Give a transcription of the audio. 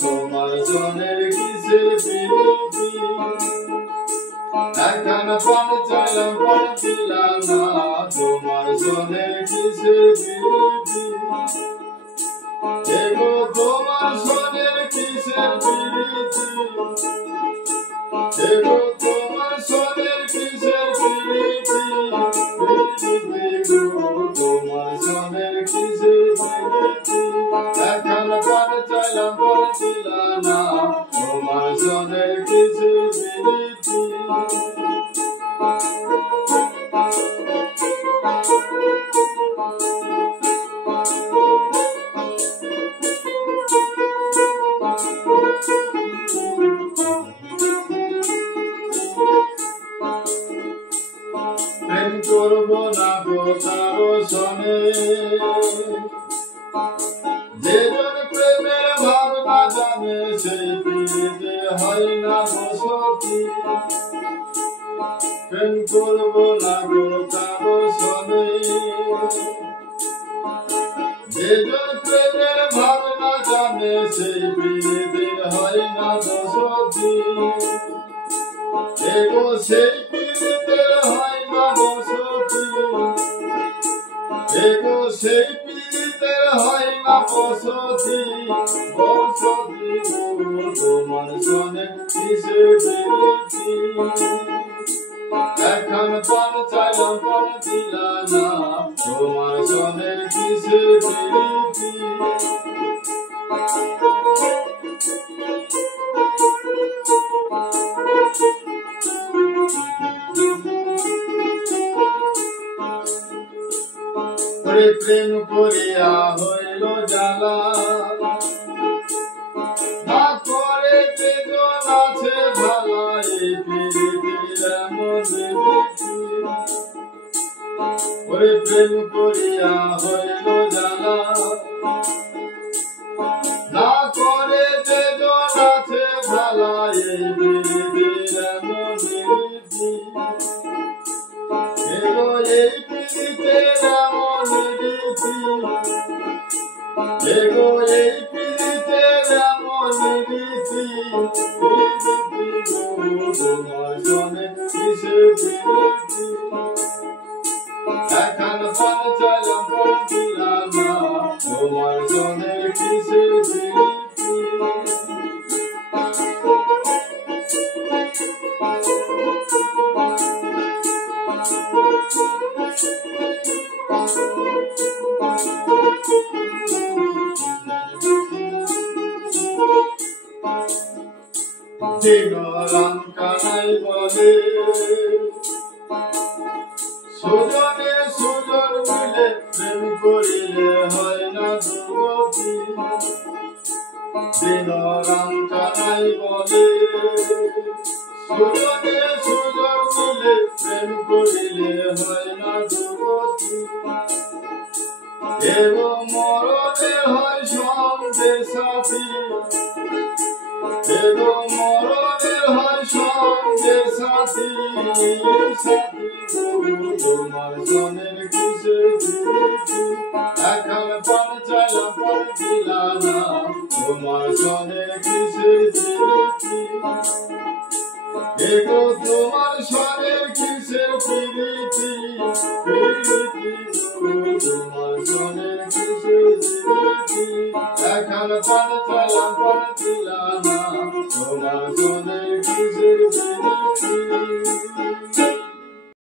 তোমার জনের কিসের প্রীতি একখানা পান চাইলাম পান দিলা না তোমার জনের কিসের প্রীতি এগো তোমার জনের কিসের প্রীতি এগো তোমার জনের কিসের প্রীতি তোমার জনের কিসের প্রীতি একখানা পান চাইলাম পান দিলা না তোমার জনের কিসের প্রীতি প্রেম করব না গো কারো সনে যেজন প্রেমের ভাবনা জানে সেই পীড়িতে হয় না গো সখী প্রেম করব না গো কারো সনে যেজন প্রেমের ভাবনা জানে সেই পীড়িতে হয় না গো সখী এগো সেই পীড়িতে হয় না গো সখী এগো সেই পীড়িতে হয় না বসতি বসতি তোমার সনে কিসের প্রীতি এখন পান চাইলাম পান দিলা না তোমার সনে কিসের প্রীতি প্রেম করিয়া হইল জ্বালা না করে বেদন আছে ভালা এই পীড়িতির এমন রীতি ওরে প্রেম করিয়া হইল জ্বালা না করে বেদন আছে ভালা এই পীড়িতির এমন রীতি এগো এই পীড়িতের এমন রীতি এগো এই পীড়িতের এমন রীতি তোমার জনে কিসের প্রীতি এখন পান চাইলাম পান দিলাম না তোমার জনে কিসের প্রীতি দিনরাম কানাই বলে সুজনে সুজন মিলে প্রেম করিলে হয় না দুর্গতি দিনরাম কানাই বলে সুজনে সুজন মিলে প্রেম করিলে হয় না দুর্গতি এগো মরণে হয় সঙ্গে সাথী এগো মরণে হয় সঙ্গে সাথী সাথী তোমার জনের কিসের প্রীতি এখন পান চাইলাম পান দিলা না তোমার জনের কিসের প্রীতি এগো তোমার জনের কিসের প্রীতি তোমার জনের কিসের প্রীতি এখন পান চাইলাম পান দিলা না তোমার জনের কিসের প্রীতি